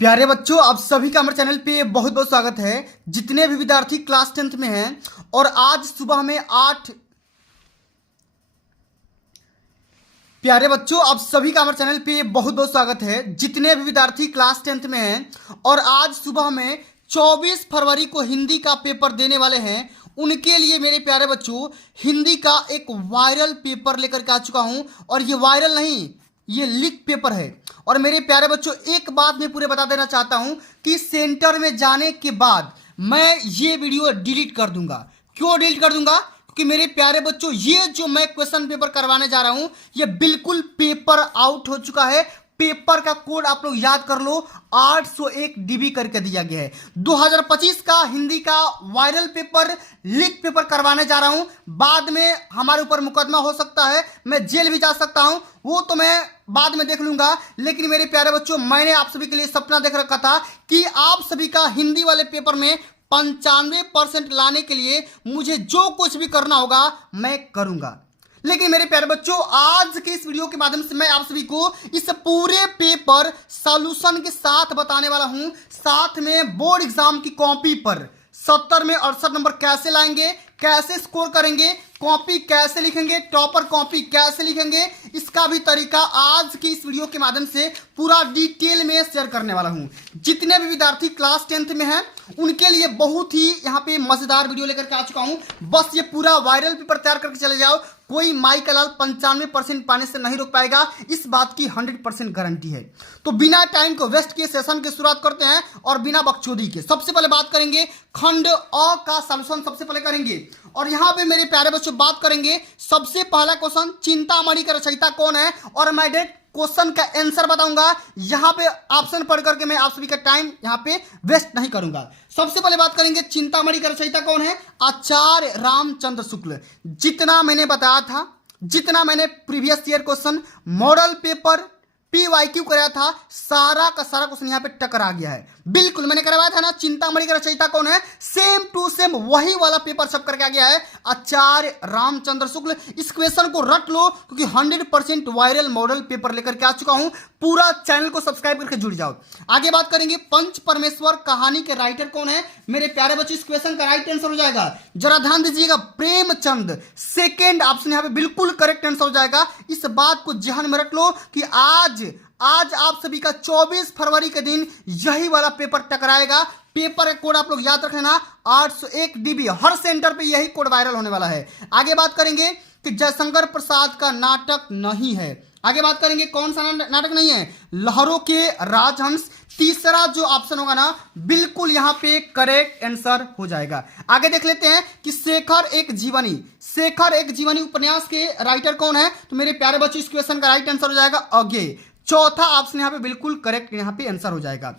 प्यारे बच्चों, आप सभी का हमारे चैनल पे बहुत बहुत स्वागत है। जितने भी विद्यार्थी क्लास 10th में हैं और आज सुबह में 8 प्यारे बच्चों, आप सभी का हमारे चैनल पे बहुत बहुत स्वागत है। जितने भी विद्यार्थी क्लास 10th में हैं और आज सुबह में 24 फरवरी को हिंदी का पेपर देने वाले हैं, उनके लिए मेरे प्यारे बच्चों हिंदी का एक वायरल पेपर लेकर के आ चुका हूं। और ये वायरल नहीं, ये लीक पेपर है। और मेरे प्यारे बच्चों, एक बात मैं पूरे बता देना चाहता हूं कि सेंटर में जाने के बाद मैं ये वीडियो डिलीट कर दूंगा। क्यों डिलीट कर दूंगा? क्योंकि मेरे प्यारे बच्चों, ये जो मैं क्वेश्चन पेपर करवाने जा रहा हूं, ये बिल्कुल पेपर आउट हो चुका है। पेपर का कोड आप लोग याद कर लो, 801 DB करके दिया गया है। 2025 का हिंदी का वायरल पेपर, लीक पेपर करवाने जा रहा हूं। बाद में हमारे ऊपर मुकदमा हो सकता है, मैं जेल भी जा सकता हूं, वो तो मैं बाद में देख लूंगा। लेकिन मेरे प्यारे बच्चों, मैंने आप सभी के लिए सपना देख रखा था कि आप सभी का हिंदी वाले पेपर में 95% लाने के लिए मुझे जो कुछ भी करना होगा मैं करूंगा। लेकिन मेरे प्यारे बच्चों, आज के इस वीडियो के माध्यम से मैं आप सभी को इस पूरे पेपर सॉल्यूशन के साथ बताने वाला हूं। साथ में बोर्ड एग्जाम की कॉपी पर 70 में 68 नंबर कैसे लाएंगे, कैसे स्कोर करेंगे, कॉपी कैसे लिखेंगे, टॉपर कॉपी कैसे लिखेंगे, इसका भी तरीका आज की इस वीडियो के माध्यम से पूरा डिटेल में शेयर करने वाला हूं। जितने भी विद्यार्थी क्लास 10th में हैं उनके लिए बहुत ही यहां पे मजेदार वीडियो लेकर के आ चुका हूं। बस ये पूरा वायरल पेपर तैयार करके चले जाओ, कोई माई का लाल 95% पाने से नहीं रोक पाएगा, इस बात की 100% गारंटी है। तो बिना टाइम को वेस्ट किए सेशन की शुरुआत करते हैं और बिना बकचोदी के सबसे पहले बात करेंगे खंड अ का सॉल्यूशन सबसे पहले करेंगे। और यहां पे मेरे प्यारे बच्चों बात करेंगे सबसे पहला क्वेश्चन, चिंतामणि का रचयिता कौन है, और मैं डायरेक्ट क्वेश्चन का आंसर बताऊंगा। यहां पे ऑप्शन पढ़ करके मैं आप सभी का टाइम यहां पे वेस्ट नहीं करूंगा। सबसे पहले बात करेंगे चिंतामणि का रचयिता कौन है, आचार्य रामचंद्र शुक्ल। जितना मैंने बताया था, जितना मैंने previous year question model paper PYQ कराया था, सारा का सारा क्वेश्चन यहाँ पे टकरा गया है। बिल्कुल मैंने करवाया था ना, चिंतामणि का रचयिता कौन है, सेम टू सेम वही वाला पेपर सब करके आ गया है, आचार्य रामचंद्र शुक्ल। इस क्वेश्चन को रट लो क्योंकि 100% वायरल मॉडल पेपर लेकर के आ चुका हूं। पूरा चैनल को सब्सक्राइब करके जुड़ जाओ। आगे बात करेंगे पंच परमेश्वर कहानी के राइटर कौन है। मेरे प्यारे बच्चों, इस क्वेश्चन का राइट आंसर हो जाएगा, जरा ध्यान दीजिएगा, प्रेमचंद। सेकेंड ऑप्शन यहाँ पे बिल्कुल करेक्ट आंसर हो जाएगा। इस बात को ध्यान में रख लो कि आज आप सभी का 24 फरवरी के दिन यही वाला पेपर टकराएगा। पेपर का कोड आप लोग याद रख लेना, 801 DB। हर सेंटर पे यही कोड वायरल होने वाला है। आगे बात करेंगे कि जयशंकर प्रसाद का नाटक नहीं है। आगे बात करेंगे कौन सा नाटक नहीं है, लहरों के राजहंस। तीसरा जो ऑप्शन होगा ना, बिल्कुल यहां पे करेक्ट आंसर हो जाएगा। आगे देख लेते हैं कि शेखर एक जीवनी उपन्यास के राइटर कौन है। तो मेरे प्यारे बच्चों, इस क्वेश्चन का राइट आंसर हो जाएगा अगे। चौथा ऑप्शन यहां पे बिल्कुल करेक्ट यहां पे आंसर हो जाएगा।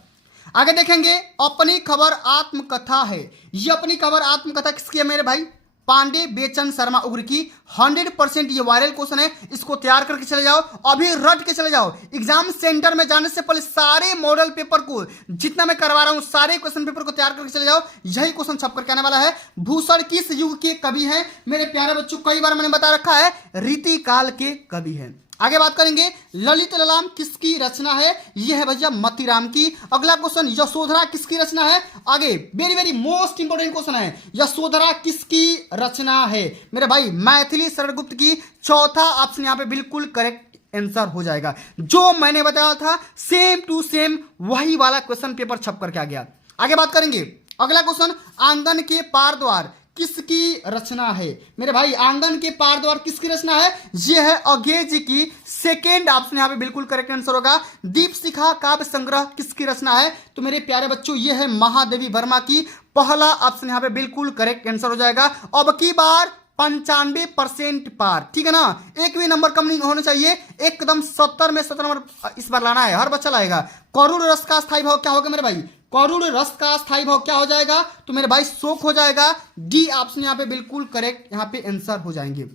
आगे देखेंगे अपनी खबर आत्मकथा है। ये अपनी खबर आत्मकथा किसकी है मेरे भाई, पांडे बेचन शर्मा उग्र की। 100% ये वायरल क्वेश्चन है, इसको तैयार करके चले जाओ, अभी रट के चले जाओ। एग्जाम सेंटर में जाने से पहले सारे मॉडल पेपर को, जितना मैं करवा रहा हूं, सारे क्वेश्चन पेपर को तैयार करके चले जाओ। यही क्वेश्चन छप करके आने वाला है। भूषण किस युग के कवि हैं मेरे प्यारे बच्चों, कई बार मैंने बता रखा है, रीति काल के कवि हैं। आगे बात करेंगे ललित ललाम किसकी रचना है, यह है भैया मतीराम की। अगला क्वेश्चन, यशोधरा किसकी रचना है। आगे very very most important question है, यशोधरा किसकी रचना है मेरे भाई, मैथिली शरण गुप्त की। चौथा ऑप्शन यहाँ पे बिल्कुल करेक्ट आंसर हो जाएगा। जो मैंने बताया था सेम टू सेम वही वाला क्वेश्चन पेपर छप करके आ गया। आगे बात करेंगे अगला क्वेश्चन, आंगन के पार द्वार किसकी रचना है मेरे भाई, आंगन के पार द्वार किसकी रचना है, यह है अगे जी की। सेकेंड ऑप्शन यहां पे बिल्कुल करेक्ट आंसर होगा। दीपशिखा काव्य संग्रह किसकी रचना है, तो मेरे प्यारे बच्चों यह है महादेवी वर्मा की। पहला ऑप्शन यहां पे बिल्कुल करेक्ट आंसर हो जाएगा। अब की बार 95% पार, ठीक है ना, एक भी नंबर कम नहीं होना चाहिए, एकदम 70 में 70 नंबर इस बार लाना है, हर बच्चा लाएगा। करुण रस का स्थायी भाव क्या होगा मेरे भाई, करुण रस का स्थायी भाव क्या हो जाएगा, तो मेरे भाई शोक हो जाएगा। डी ऑप्शन यहाँ पे बिल्कुल करेक्ट यहाँ पे आंसर हो जाएंगे।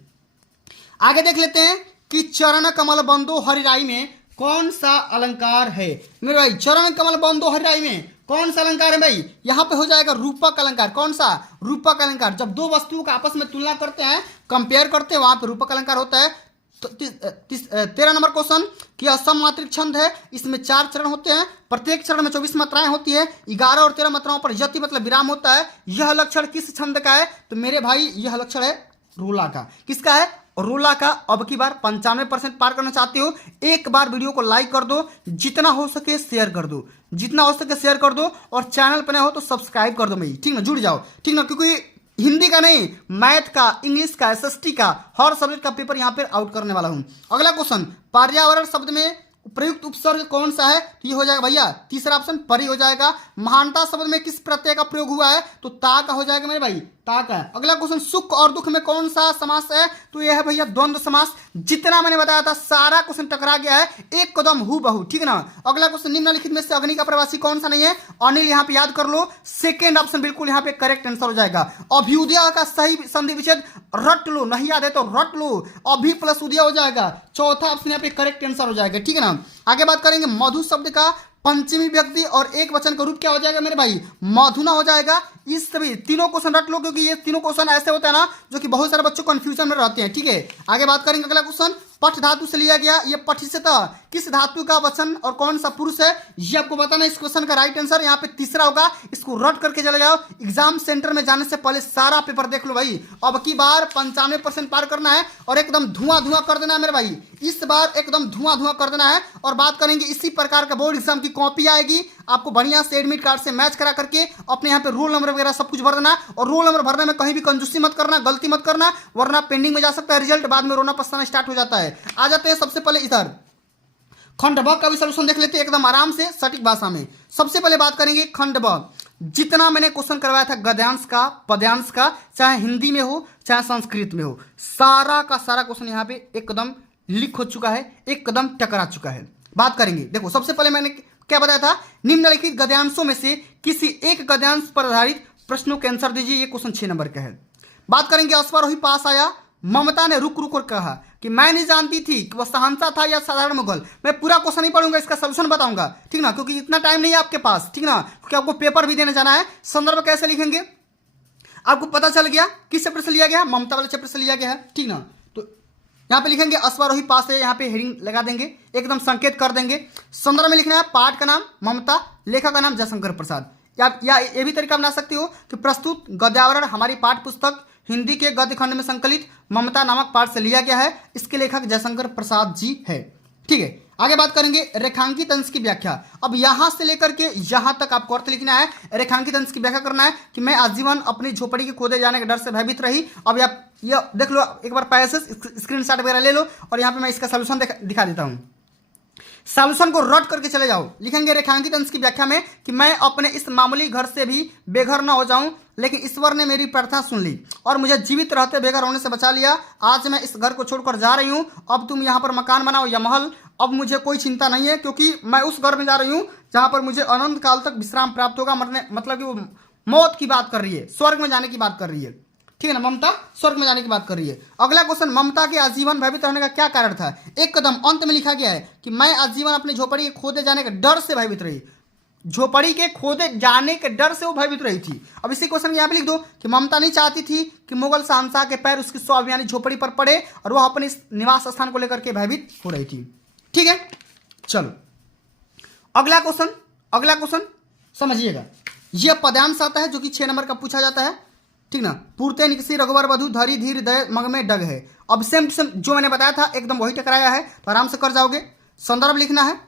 आगे देख लेते हैं कि चरण कमल बंदो हरिराई में कौन सा अलंकार है मेरे भाई, चरण कमल बंदो हरिराई में कौन सा अलंकार है भाई, यहां पे हो जाएगा रूपक अलंकार। कौन सा, रूपक अलंकार। जब दो वस्तुओं का आपस में तुलना करते हैं, कंपेयर करते हैं, वहां पे रूपक अलंकार होता है। 13 नंबर क्वेश्चन कि असम मात्रिक छंद है, इसमें 4 चरण होते हैं, प्रत्येक चरण में 24 मात्राएं होती है, 11 और 13 मात्राओं पर यति मतलब विराम होता है। यह लक्षण किस छंद का है? तो मेरे भाई यह लक्षण है रोला का। किसका है? रोला का। अब की बार 95% पार करना चाहते हो, एक बार वीडियो को लाइक कर दो, जितना हो सके शेयर कर दो, जितना हो सके शेयर कर दो, और चैनल पर नए हो तो सब्सक्राइब कर दो भाई, ठीक ना, जुड़ जाओ, ठीक ना, क्योंकि हिंदी का नहीं, मैथ का, इंग्लिश का, एसएसटी का, हर सब्जेक्ट का पेपर यहाँ पे आउट करने वाला हूँ। अगला क्वेश्चन, पर्यावरण शब्द में प्रयुक्त उपसर्ग कौन सा है? तो ये हो जाएगा भैया तीसरा ऑप्शन परि हो जाएगा। महानता शब्द में किस प्रत्यय का प्रयोग हुआ है? तो ता का हो जाएगा मेरे भाई, ता का। अगला क्वेश्चन, सुख और दुख में कौन सा समास है? तो यह है भैया द्वंद्व समास। जितना मैंने बताया था सारा क्वेश्चन टकरा गया है, एक कदम हूबहू, ठीक ना। अगला क्वेश्चन, निम्नलिखित में से अग्नि का प्रवासी कौन सा नहीं है? अनिल, यहाँ पे याद कर लो, सेकेंड ऑप्शन बिल्कुल यहाँ पे करेक्ट आंसर हो जाएगा। अभ्युदय का सही संधि विच्छेद रट लो, नहीं याद है तो रट लो, अभी प्लस उदय हो जाएगा, चौथा ऑप्शन यहाँ पे करेक्ट आंसर हो जाएगा, ठीक है ना। आगे बात करेंगे, मधु शब्द का पंचमी व्यक्ति और एक वचन का रूप क्या हो जाएगा मेरे भाई? मधुना हो जाएगा। इस सभी तीनों क्वेश्चन रट लो, क्योंकि ये तीनों क्वेश्चन ऐसे होते हैं ना जो कि बहुत सारे बच्चों कंफ्यूजन में रहते हैं, ठीक है। आगे बात करेंगे, अगला क्वेश्चन, पठ धातु से लिया गया, ये पठिष्यतः किस धातु का वचन और कौन सा पुरुष है? ये आपको बताना। इस क्वेश्चन का राइट आंसर यहाँ पे तीसरा होगा, इसको रट करके चले जाओ। एग्जाम सेंटर में जाने से पहले सारा पेपर देख लो भाई। अब की बार 95% पार करना है और एकदम धुआं धुआं कर देना है मेरे भाई, इस बार एकदम धुआं धुआं कर देना है। और बात करेंगे इसी प्रकार का बोर्ड एग्जाम की कॉपी आएगी, आपको बढ़िया से एडमिट कार्ड से मैच करा करके अपने यहाँ पे रोल नंबर वगैरह सब कुछ भर देना। और रोल नंबर भरने में कहीं भी कंजूसी मत करना, गलती मत करना, वरना पेंडिंग में जा सकता है रिजल्ट, बाद में रोना पछताना स्टार्ट हो जाता है। आ जाते हैं सबसे पहले इधर खंड ब का भी सोल्यूशन देख लेते हैं एकदम आराम से सटीक भाषा में। सबसे पहले बात करेंगे खंड ब। जितना मैंने क्वेश्चन करवाया था गद्यांश का, पद्यांश का, चाहे हिंदी में हो चाहे संस्कृत में हो, सारा का सारा क्वेश्चन यहाँ पे एकदम लिख हो चुका है, एक कदम टकरा चुका है। बात करेंगे, देखो सबसे पहले मैंने क्या बताया था, निम्नलिखित गद्यांशों में से किसी एक गद्यांश पर आधारित प्रश्नों के आंसर दीजिए। ये क्वेश्चन 6 नंबर का है। बात करेंगे, अश्वारोही पास आया, ममता ने रुक रुक कर कहा कि मैं नहीं जानती थी कि वह शहंशाह था या साधारण मुगल। मैं पूरा क्वेश्चन नहीं पढ़ूंगा, इसका सोल्यूशन बताऊंगा, ठीक ना, क्योंकि इतना टाइम नहीं है आपके पास, ठीक ना, क्योंकि आपको पेपर भी देने जाना है। संदर्भ कैसे लिखेंगे आपको पता चल गया, किस चैप्टर से लिया गया? ममता वाले चैप्टर से लिया गया है, ठीक ना। तो यहाँ पे लिखेंगे अश्वारोही पास है, यहाँ पे हेडिंग लगा देंगे, एकदम संकेत कर देंगे। संदर्भ में लिखना है पाठ का नाम ममता, लेखक का नाम जयशंकर प्रसाद। या ये भी तरीका बना सकते हो कि प्रस्तुत गद्यावरण हमारी पाठ पुस्तक हिंदी के गद्य खंड में संकलित ममता नामक पाठ से लिया गया है, इसके लेखक जयशंकर प्रसाद जी है, ठीक है। आगे बात करेंगे रेखांकित अंश की व्याख्या। अब यहां से लेकर के यहां तक आपको अर्थ लिखना है, रेखांकित अंश की व्याख्या करना है कि मैं आजीवन अपनी झोपड़ी के खोदे जाने के डर से भयभीत रही। अब आप ये देख लो, एक बार पैसेज स्क्रीनशॉट वगैरह ले लो और यहाँ पे मैं इसका सोल्यूशन दिखा देता हूँ। सॉल्यूशन को रट करके चले जाओ। लिखेंगे रेखांकित अंश की व्याख्या में कि मैं अपने इस मामूली घर से भी बेघर न हो जाऊं, लेकिन ईश्वर ने मेरी प्रार्थना सुन ली और मुझे जीवित रहते बेघर होने से बचा लिया। आज मैं इस घर को छोड़कर जा रही हूं, अब तुम यहां पर मकान बनाओ या महल, अब मुझे कोई चिंता नहीं है, क्योंकि मैं उस घर में जा रही हूं जहां पर मुझे अनंत काल तक विश्राम प्राप्त होगा। मतलब कि वो मौत की बात कर रही है, स्वर्ग में जाने की बात कर रही है, ठीक है ना, ममता स्वर्ग में जाने की बात कर रही है। अगला क्वेश्चन, ममता के आजीवन भयभीत रहने का क्या कारण था? एक कदम अंत में लिखा गया है कि मैं आजीवन अपनी झोपड़ी के खोदे जाने के डर से भयभीत रही, झोपड़ी के खोदे जाने के डर से वो भयभीत रही थी। अब इसी क्वेश्चन में यहाँ पे लिख दो कि ममता नहीं चाहती थी कि मुगल शहंशाह के पैर उसकी स्वाभिमानी झोपड़ी पर पड़े और वह अपने निवास स्थान को लेकर के भयभीत हो रही थी, ठीक है। चलो अगला क्वेश्चन समझिएगा, यह पद्यांश आता है जो कि 6 नंबर का पूछा जाता है, ठीक ना। पूर्ते निकसी रघुवर वधु धरी धीर दय मग में डग है। अब सेम जो मैंने बताया था एकदम वही टकराया है, तो आराम से कर जाओगे। संदर्भ लिखना है,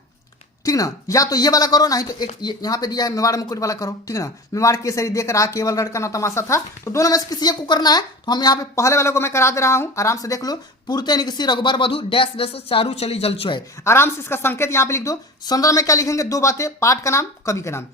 ठीक ना, या तो ये वाला करो, नहीं तो एक यहाँ पे दिया है मेवाड़ मुकुट वाला करो, ठीक ना। मेवाड़ केसरी देख रहा केवल लड़का ना तमाशा था, तो दोनों में से किसी एक को करना है। तो हम यहाँ पे पहले वाले को मैं करा दे रहा हूँ, आराम से देख लो। पूर्ते निकसी रघुबर वधु डैश डैश चारू चली जल चुए, आराम से इसका संकेत यहाँ पे लिख दो। संदर्भ में क्या लिखेंगे? 2 बातें, पाठ का नाम, कवि का नाम।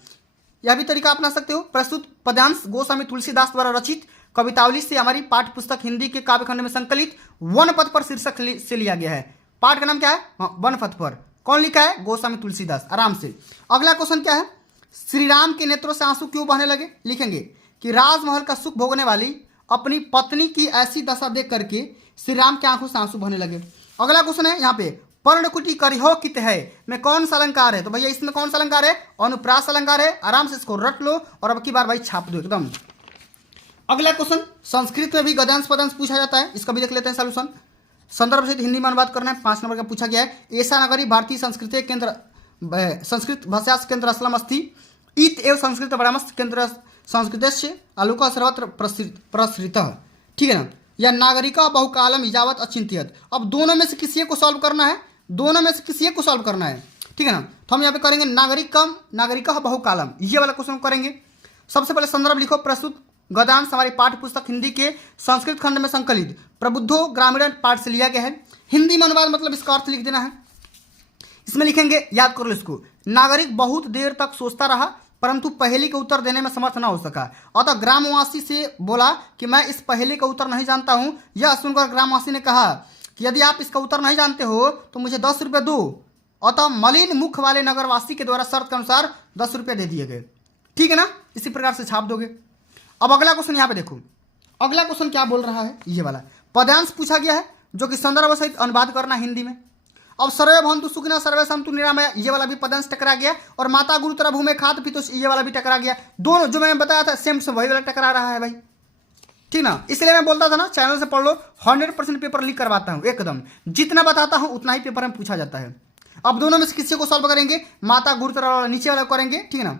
यह भी तरीका अपना सकते हो। प्रस्तुत पद्यांश गोस्वामी तुलसीदास द्वारा रचित कवितावली से हमारी पाठ्य पुस्तक हिंदी के काव्यखंड में संकलित वन पथ पर शीर्षक से लिया गया है। पाठ का नाम क्या है? वन पथ पर। कौन लिखा है? गोस्वामी तुलसीदास। आराम से। अगला क्वेश्चन क्या है? श्री राम के नेत्रों से आंसू क्यों बहने लगे? लिखेंगे कि राजमहल का सुख भोगने वाली अपनी पत्नी की ऐसी दशा देख करके श्री राम की आंखों से आंसू बहने लगे। अगला क्वेश्चन है यहाँ पे, पर्णकुटी करिहो कित है में कौन सा अलंकार है? तो भैया इसमें कौन सा अलंकार है? अनुप्रास अलंकार है। आराम से इसको रट लो और अब की बार भाई छाप दो एकदम। अगला क्वेश्चन, संस्कृत में भी गद्यांश पद्यांश पूछा जाता है, इसका भी देख लेते हैं सॉल्यूशन। संदर्भ सहित हिंदी में अनुवाद करना है। 5 नंबर का पूछा गया है, ऐसा नगरी भारतीय संस्कृति केंद्र संस्कृत भाषा केंद्र असलम अस्ति इत एवं संस्कृत परामर्श केंद्र संस्कृत आलोक सर्वत्र प्रसृत। ठीक है ना। या नागरिक बहुकालम इजावत अचिंत्यत। अब दोनों में से किसी एक को सॉल्व करना है, दोनों में से किसी एक को सॉल्व करना है। ठीक है ना। तो हम यहाँ पे करेंगे नागरिक बहुकालम, ये वाला क्वेश्चन करेंगे। सबसे पहले संदर्भ लिखो, प्रस्तुत गद्यांश हमारी पाठ्य पुस्तक हिंदी के संस्कृत खंड में संकलित प्रबुद्धो ग्रामीण पाठ से लिया गया है। हिंदी में अनुवाद मतलब इसका अर्थ लिख देना है। इसमें लिखेंगे, याद कर लो इसको, नागरिक बहुत देर तक सोचता रहा परंतु पहेली का उत्तर देने में समर्थ न हो सका, अतः ग्रामवासी से बोला कि मैं इस पहेली का उत्तर नहीं जानता हूं। यह सुनकर ग्रामवासी ने कहा कि यदि आप इसका उत्तर नहीं जानते हो तो मुझे 10 रुपये दो। अतः मलिन मुख वाले नगरवासी के द्वारा शर्त के अनुसार 10 रुपये दे दिए गए। ठीक है ना। इसी प्रकार से छाप दोगे। अब अगला क्वेश्चन यहाँ पे देखो, अगला क्वेश्चन क्या बोल रहा है, ये वाला पद्यांश पूछा गया है जो कि संदर्भ सहित अनुवाद करना हिंदी में। अब सर्वे भवन्तु सुखिनः सर्वे सन्तु निरामया, ये वाला भी पद्यांश टकरा गया, और माता गुरुतर भूमि खाद पितुष, ये वाला भी टकरा गया। दोनों जो मैंने बताया था सेम वही वाला टकरा रहा है भाई। ठीक ना। इसलिए मैं बोलता था ना, चैनल से पढ़ लो, 100% पेपर लीक करवाता हूँ एकदम, जितना बताता हूँ उतना ही पेपर में पूछा जाता है। अब दोनों में से किसी को सॉल्व करेंगे, माता गुरुतर वाला नीचे वाला करेंगे। ठीक है ना।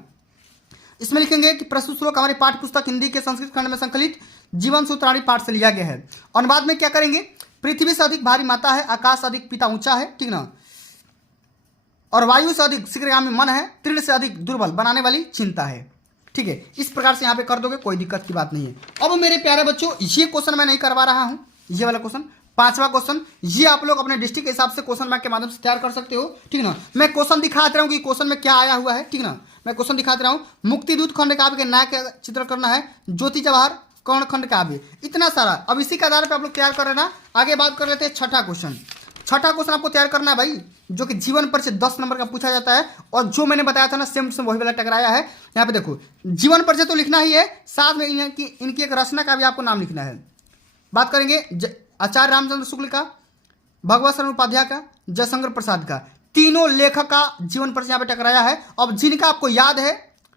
इसमें लिखेंगे कि प्रस्तुत श्लोक हमारी पाठ्य पुस्तक हिंदी के संस्कृत खंड में संकलित जीवन सूत्राणी पाठ से लिया गया है। अनुवाद में क्या करेंगे, पृथ्वी से अधिक भारी माता है, आकाश से अधिक पिता ऊंचा है। ठीक ना। और वायु से अधिक शीघ्रगामी मन है, तृण से अधिक दुर्बल बनाने वाली चिंता है। ठीक है। इस प्रकार से यहाँ पे कर दोगे, कोई दिक्कत की बात नहीं है। अब मेरे प्यारे बच्चों, ये क्वेश्चन मैं नहीं करवा रहा हूँ, ये वाला क्वेश्चन 5वां क्वेश्चन, ये आप लोग अपने डिस्ट्रिक्ट के हिसाब से क्वेश्चन बैंक के माध्यम से तैयार कर सकते हो। ठीक ना। मैं क्वेश्चन दिखाते रहा हूँ कि क्वेश्चन में क्या आया हुआ है। ठीक ना। मैं क्वेश्चन दिखाते रहा हूँ, मुक्ति दूत खंड काव्य के नायक का चित्र करना है, ज्योति जवाहर कर्ण खंड काव्य, इतना सारा। अब इसी के आधार पर आप लोग तैयार कर लेना। आगे बात कर लेते हैं छठा क्वेश्चन। छठा क्वेश्चन आपको तैयार करना है भाई, जो कि जीवन पर से 10 नंबर का पूछा जाता है, और जो मैंने बताया था ना सेम वही वाला टकराया है। यहाँ पे देखो, जीवन परिचय तो लिखना ही है, साथ में इनकी एक रचना का भी आपको नाम लिखना है। बात करेंगे आचार्य रामचंद्र शुक्ल का, भगवत शरण उपाध्याय का, जयशंकर प्रसाद का, तीनों लेखक का जीवन परिचय यहाँ पे टकराया है। अब जिनका आपको याद है,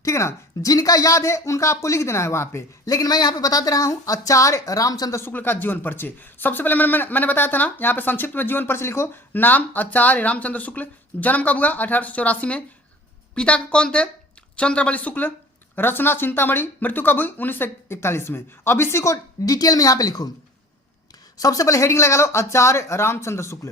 ठीक है ना, जिनका याद है उनका आपको लिख देना है वहां पे, लेकिन मैं यहाँ पे बताते रहा हूँ आचार्य रामचंद्र शुक्ल का जीवन परिचय। सबसे पहले मैंने बताया था ना, यहाँ पे संक्षिप्त में जीवन परिचय लिखो। नाम आचार्य रामचंद्र शुक्ल, जन्म कब हुआ 1884 में, पिता कौन थे चंद्रबली शुक्ल, रचना चिंतामणि, मृत्यु कब हुई 1941 में। अब इसी को डिटेल में यहाँ पे लिखो। सबसे पहले हेडिंग लगा लो आचार्य रामचंद्र शुक्ल,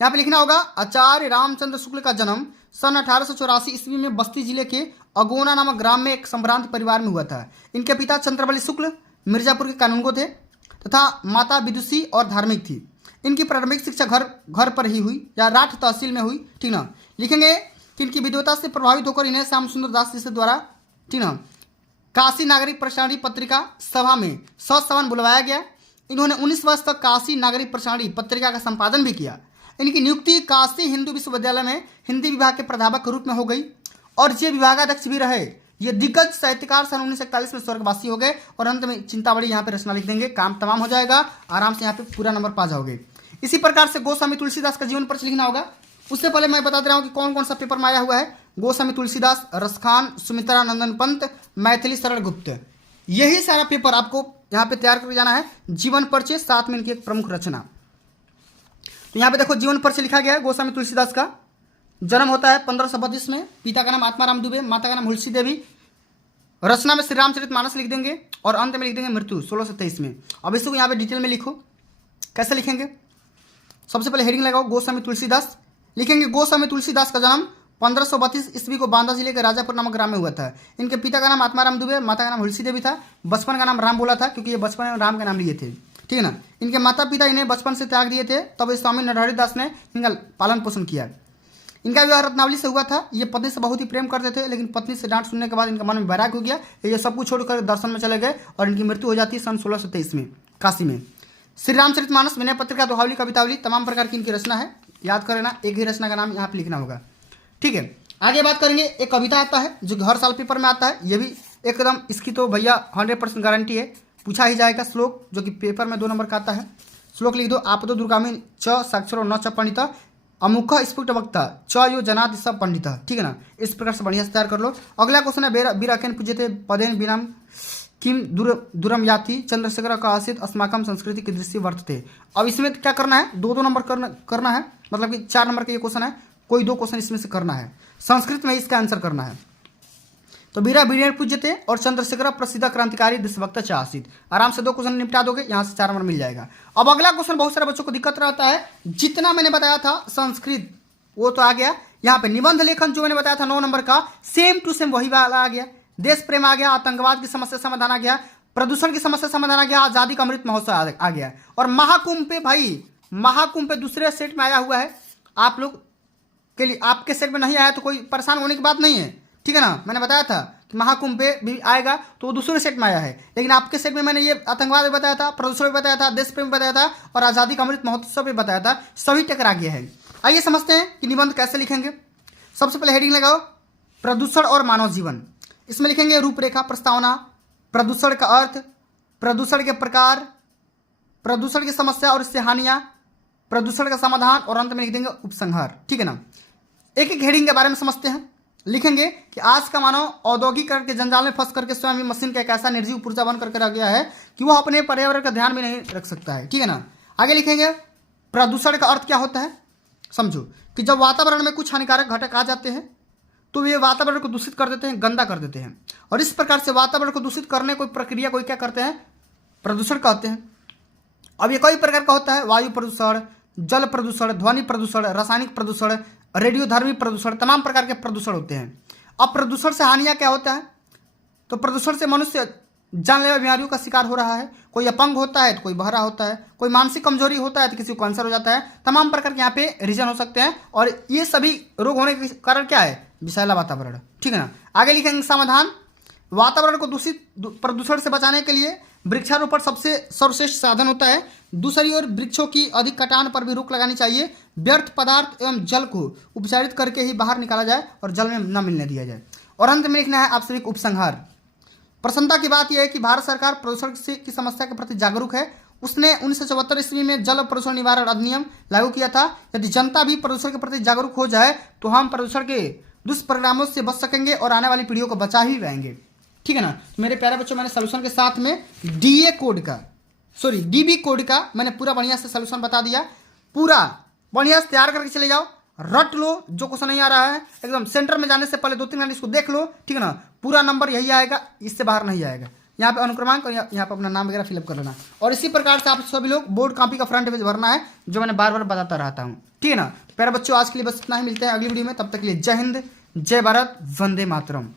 यहाँ पे लिखना होगा आचार्य रामचंद्र शुक्ल का जन्म सन 1884 ईस्वी में बस्ती जिले के अगोना नामक ग्राम में एक संभ्रांत परिवार में हुआ था। इनके पिता चंद्रबली शुक्ल मिर्जापुर के कानूनगो थे तथा माता विदुषी और धार्मिक थी। इनकी प्रारंभिक शिक्षा घर पर ही हुई या राठ तहसील में हुई। ठीक ना। लिखेंगे कि इनकी विद्वता से प्रभावित होकर इन्हें श्याम सुंदर दास जी से द्वारा, ठीक ना, काशी नागरिक प्रसारणी पत्रिका सभा में ससवन बुलवाया गया। इन्होंने 19 वर्ष तक काशी नागरिक प्रसारणी पत्रिका का संपादन भी किया। इनकी नियुक्ति काशी हिंदू विश्वविद्यालय में हिंदी विभाग के प्राध्यापक के रूप में हो गई और ये विभागाध्यक्ष भी रहे। ये दिग्गज साहित्यकार सन 1941 में स्वर्गवासी हो गए और अंत में चिंतामणि यहाँ पे रचना लिख देंगे, काम तमाम हो जाएगा, आराम से यहाँ पे पूरा नंबर पा जाओगे। इसी प्रकार से गोस्वामी तुलसीदास का जीवन परिचय लिखना होगा। उससे पहले मैं बता दे रहा हूँ कि कौन कौन सा पेपर में आया हुआ है। गोस्वामी तुलसीदास, रसखान, सुमित्रा नंदन पंत, मैथिली शरण गुप्त, यही सारा पेपर आपको यहाँ पे तैयार करके जाना है। जीवन परिचय साथ में इनकी एक प्रमुख रचना। तो यहाँ पे देखो जीवन परिचय लिखा गया है। गोस्वामी तुलसीदास का जन्म होता है 1532 में, पिता का नाम आत्माराम दुबे, माता का नाम हुलसी देवी। रचना में श्री रामचरितमानस लिख देंगे और अंत में लिख देंगे मृत्यु 1623 में। अब इसको यहाँ पे डिटेल में लिखो, कैसे लिखेंगे। सबसे पहले हेडिंग लगाओ गोस्वामी तुलसीदास, लिखेंगे गोस्वामी तुलसीदास का जन्म 1532 ईस्वी को बांदा जिले के राजापुर नामक ग्राम में हुआ था। इनके पिता का नाम आत्माराम दुबे, माता का नाम हुलसी देवी था। बचपन का नाम राम बोला था क्योंकि ये बचपन में राम का नाम लिए थे। ठीक है ना। इनके माता पिता इन्हें बचपन से त्याग दिए थे, तब स्वामी नरहरि दास ने इनका पालन पोषण किया। इनका विवाह रत्नावली से हुआ था। ये पत्नी से बहुत ही प्रेम करते थे, लेकिन पत्नी से डांट सुनने के बाद इनका मन में वैराग हो गया। ये सब कुछ छोड़कर दर्शन में चले गए और इनकी मृत्यु हो जाती है सन 1623 में काशी में। श्री रामचरितमानस, विनय पत्रिका, दोहावली, कवितावली, तमाम प्रकार की इनकी रचना है। याद कर लेना, एक ही रचना का नाम यहाँ पे लिखना होगा। ठीक है। आगे बात करेंगे, एक कविता आता है जो हर साल पेपर में आता है। ये भी एकदम, इसकी तो भैया 100% गारंटी है, पूछा ही जाएगा। श्लोक जो कि पेपर में 2 नंबर का आता है। श्लोक लिख दो, आपदो दुर्गामी च साक्षरो न च पंडित अमुख स्फुट वक्ता च यो जनाति सब पंडित। ठीक है ना। इस प्रकार से बढ़िया से तैयार कर लो। अगला क्वेश्चन है बीराकेन पूज्यते पदेन बिनाम किम दूरम याति चंद्रशेखर का आसित अस्माकम संस्कृति की दृष्टि वर्तते। अब इसमें क्या करना है, दो नंबर करना है, मतलब कि 4 नंबर का ये क्वेश्चन है, कोई 2 क्वेश्चन इसमें से करना है, संस्कृत में इसका आंसर करना है। तो वीरा वीरेण पूज्यते और चंद्रशेखर प्रसिद्ध क्रांतिकारी देशभक्त च आसित। आराम से 2 क्वेश्चन निपटा दोगे, यहाँ से 4 नंबर मिल जाएगा। अब अगला क्वेश्चन बहुत सारे बच्चों को दिक्कत रहता है, जितना मैंने बताया था संस्कृत वो तो आ गया, यहाँ पे निबंध लेखन जो मैंने बताया था 9 नंबर का सेम टू सेम वही वाला आ गया, देश प्रेम आ गया, आतंकवाद की समस्या समाधान आ गया, प्रदूषण की समस्या समाधान आ गया, आजादी का अमृत महोत्सव आ गया। और महाकुंभ पे भाई, महाकुंभ पे दूसरे सेट में आया हुआ है, आप लोग के लिए आपके सेट में नहीं आया तो कोई परेशान होने की बात नहीं है, ठीक है ना। मैंने बताया था कि महाकुंभ पे भी आएगा तो वो दूसरे सेट में आया है, लेकिन आपके सेट में मैंने ये आतंकवाद भी बताया था, प्रदूषण भी बताया था, देश प्रेम भी बताया था और आजादी का अमृत महोत्सव भी बताया था, सभी टकरा गया है। आइए समझते हैं कि निबंध कैसे लिखेंगे। सबसे पहले हेडिंग लगाओ प्रदूषण और मानव जीवन। इसमें लिखेंगे रूपरेखा, प्रस्तावना, प्रदूषण का अर्थ, प्रदूषण के प्रकार, प्रदूषण की समस्या और इससे हानियां, प्रदूषण का समाधान और अंत में लिख देंगे उपसंहार, ठीक है ना। एक एक हेडिंग के बारे में समझते हैं। लिखेंगे कि आज का मानव औद्योगिकरण के जंजाल में फंस करके स्वयं मशीन का एक ऐसा निर्जीव पुर्जा बन करके रह गया है कि वह अपने पर्यावरण का ध्यान भी नहीं रख सकता है, ठीक है ना। आगे लिखेंगे प्रदूषण का अर्थ क्या होता है। समझो कि जब वातावरण में कुछ हानिकारक घटक आ जाते हैं तो वे वातावरण को दूषित कर देते हैं, गंदा कर देते हैं, और इस प्रकार से वातावरण को दूषित करने कोई प्रक्रिया कोई क्या करते हैं, प्रदूषण कहते हैं। अब ये कई प्रकार का होता है, वायु प्रदूषण, जल प्रदूषण, ध्वनि प्रदूषण, रासायनिक प्रदूषण, रेडियोधर्मी प्रदूषण, तमाम प्रकार के प्रदूषण होते हैं। अब प्रदूषण से हानियां क्या होता है, तो प्रदूषण से मनुष्य जानलेवा बीमारियों का शिकार हो रहा है, कोई अपंग होता है तो कोई बहरा होता है, कोई मानसिक कमजोरी होता है तो किसी को कैंसर हो जाता है, तमाम प्रकार के यहाँ पे रीजन हो सकते हैं। और ये सभी रोग होने के कारण क्या है, विषैला वातावरण, ठीक है ना। आगे लिखेंगे समाधान। वातावरण को दूषित प्रदूषण से बचाने के लिए वृक्षारोपण सबसे सर्वश्रेष्ठ साधन होता है। दूसरी ओर वृक्षों की अधिक कटान पर भी रोक लगानी चाहिए। व्यर्थ पदार्थ एवं जल को उपचारित करके ही बाहर निकाला जाए और जल में न मिलने दिया जाए। और अंत में लिखना है आप सभी को उपसंहार। प्रसन्नता की बात यह है कि भारत सरकार प्रदूषण की समस्या के प्रति जागरूक है। उसने 1974 ईस्वी में जल प्रदूषण निवारण अधिनियम लागू किया था। यदि जनता भी प्रदूषण के प्रति जागरूक हो जाए तो हम प्रदूषण के दुष्परिणामों से बच सकेंगे और आने वाली पीढ़ियों को बचा ही पाएंगे, ठीक है ना। तो मेरे प्यारे बच्चों, मैंने सोल्यूशन के साथ में डीबी कोड का मैंने पूरा बढ़िया से सोल्यूशन बता दिया। पूरा बढ़िया से तैयार करके चले जाओ, रट लो, जो क्वेश्चन नहीं आ रहा है एकदम सेंटर में जाने से पहले 2-3 मिनट इसको देख लो, ठीक है ना। पूरा नंबर यही आएगा, इससे बाहर नहीं आएगा। यहाँ पे अनुक्रमांक और यहाँ पे अपना नाम वगैरह फिलअप कर लेना। और इसी प्रकार से आप सभी लोग बोर्ड कॉपी का फ्रंट पेज भरना है, जो मैंने बार बार बताता रहता हूँ, ठीक है ना। प्यारे बच्चों, आज के लिए बस इतना ही, मिलते हैं अगली वीडियो में। तब तक के लिए जय हिंद, जय भारत, वंदे मातरम।